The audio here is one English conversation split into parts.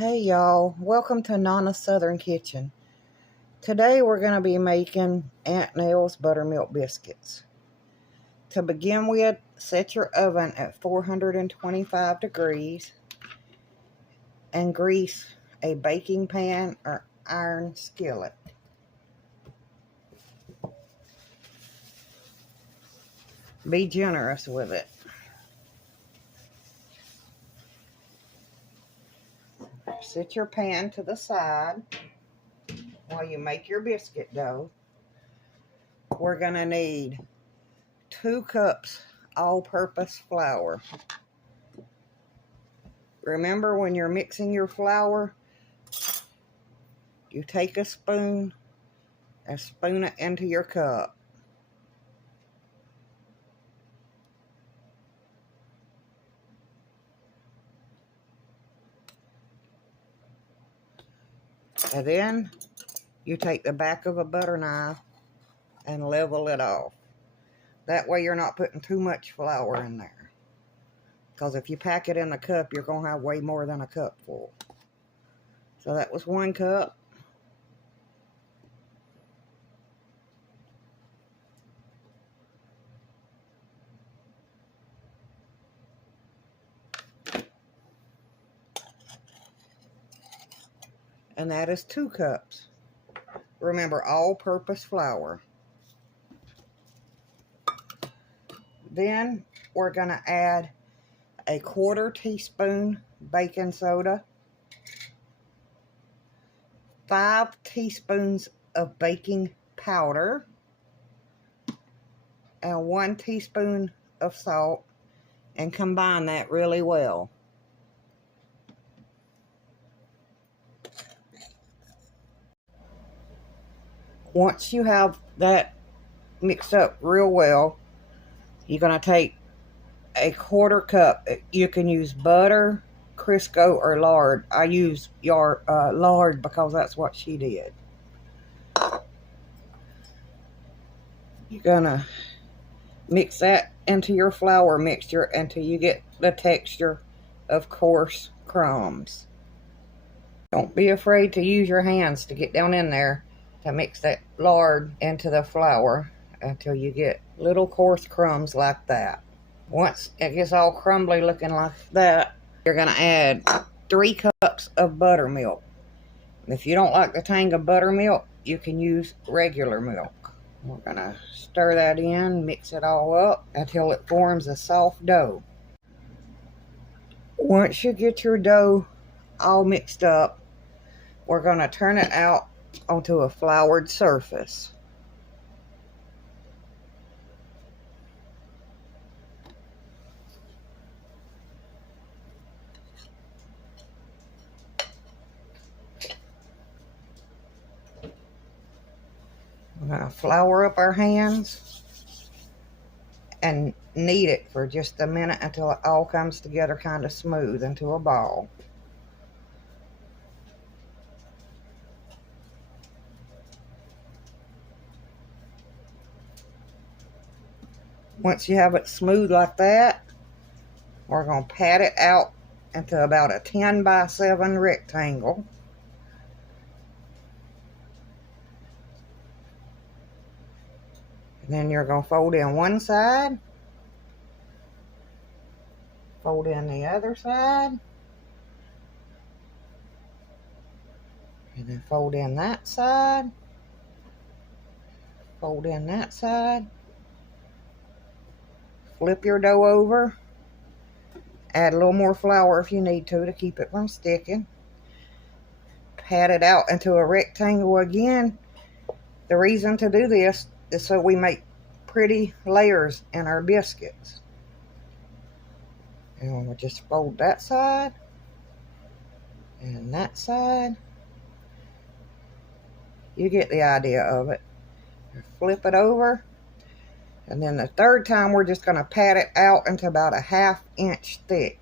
Hey y'all, welcome to Nana's Southern Kitchen. Today we're going to be making Aunt Nell's Buttermilk Biscuits. To begin with, set your oven at 425 degrees and grease a baking pan or iron skillet. Be generous with it. Set your pan to the side while you make your biscuit dough. We're going to need 2 cups all-purpose flour. Remember, when you're mixing your flour, you take a spoon and spoon it into your cup. And then you take the back of a butter knife and level it off. That way you're not putting too much flour in there. Because if you pack it in a cup, you're going to have way more than a cup full. So that was 1 cup. And that is 2 cups. Remember, all-purpose flour. Then we're going to add a 1/4 teaspoon baking soda, 5 teaspoons of baking powder, and 1 teaspoon of salt, and combine that really well. Once you have that mixed up real well, you're going to take a 1/4 cup. You can use butter, Crisco, or lard. I use lard because that's what she did. You're going to mix that into your flour mixture until you get the texture of coarse crumbs. Don't be afraid to use your hands to get down in there to mix that lard into the flour until you get little coarse crumbs like that. Once it gets all crumbly looking like that, you're going to add 3 cups of buttermilk. If you don't like the tang of buttermilk, you can use regular milk. We're going to stir that in, mix it all up until it forms a soft dough. Once you get your dough all mixed up, we're going to turn it out onto a floured surface. We're going to flour up our hands and knead it for just a minute until it all comes together kind of smooth into a ball. Once you have it smooth like that, we're going to pat it out into about a 10 by 7 rectangle. And then you're going to fold in one side, fold in the other side, and then fold in that side, fold in that side. Flip your dough over, add a little more flour if you need to keep it from sticking. Pat it out into a rectangle again. The reason to do this is so we make pretty layers in our biscuits. And we'll just fold that side and that side. You get the idea of it. Flip it over. And then the third time, we're just going to pat it out into about a 1/2 inch thick.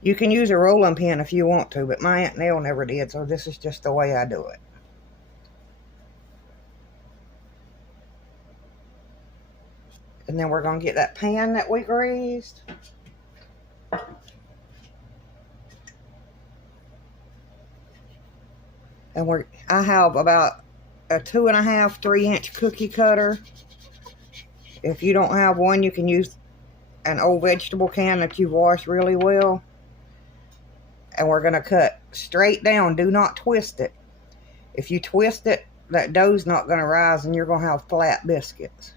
You can use a rolling pin if you want to, but my Aunt Nell never did, so this is just the way I do it. And then we're going to get that pan that we greased. And I have about a 2.5, 3-inch cookie cutter. If you don't have one, you can use an old vegetable can that you've washed really well. And we're going to cut straight down. Do not twist it. If you twist it, that dough's not going to rise and you're going to have flat biscuits.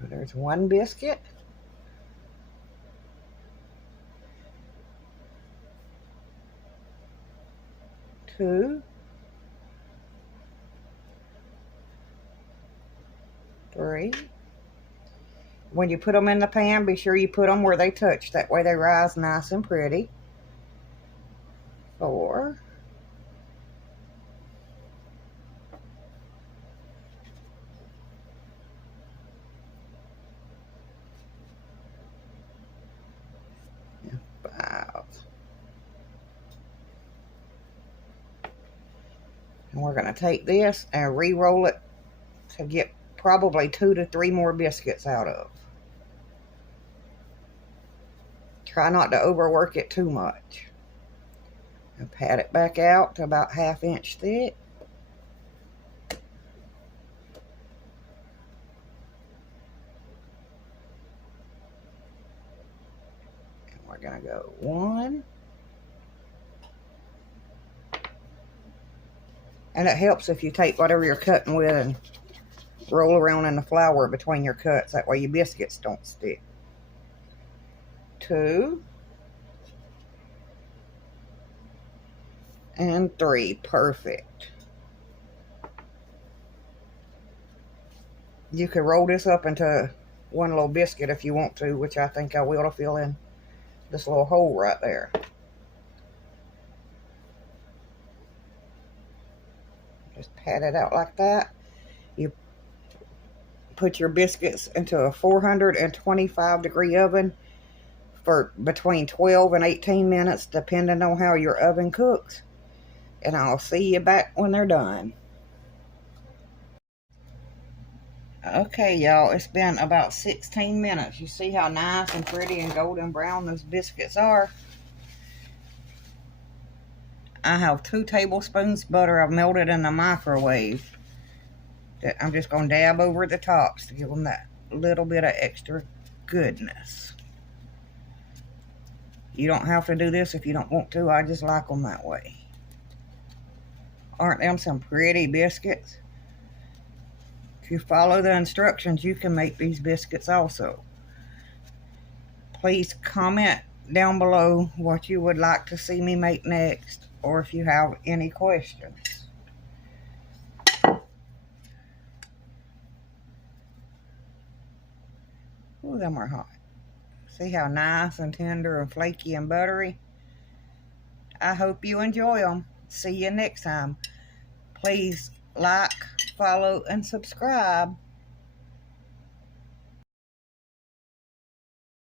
So there's one biscuit. Two. 3. When you put them in the pan, be sure you put them where they touch. That way they rise nice and pretty. 4. 5. And we're going to take this and re-roll it to get probably 2 to 3 more biscuits out of. Try not to overwork it too much. And pat it back out to about 1/2 inch thick. And we're going to go 1. And it helps if you take whatever you're cutting with and roll around in the flour between your cuts. That way your biscuits don't stick. 2. And 3. Perfect. You can roll this up into one little biscuit if you want to, which I think I will to fill in this little hole right there. Just pat it out like that. You put your biscuits into a 425-degree oven for between 12 and 18 minutes, depending on how your oven cooks. And I'll see you back when they're done. Okay, y'all, it's been about 16 minutes. You see how nice and pretty and golden brown those biscuits are? I have 2 tablespoons butter I've melted in the microwave that I'm just going to dab over the tops to give them that little bit of extra goodness. You don't have to do this if you don't want to. I just like them that way. Aren't them some pretty biscuits? If you follow the instructions, you can make these biscuits also. Please comment down below what you would like to see me make next, or if you have any questions. Ooh, them are hot. See how nice and tender and flaky and buttery? I hope you enjoy them. See you next time. Please like, follow, and subscribe.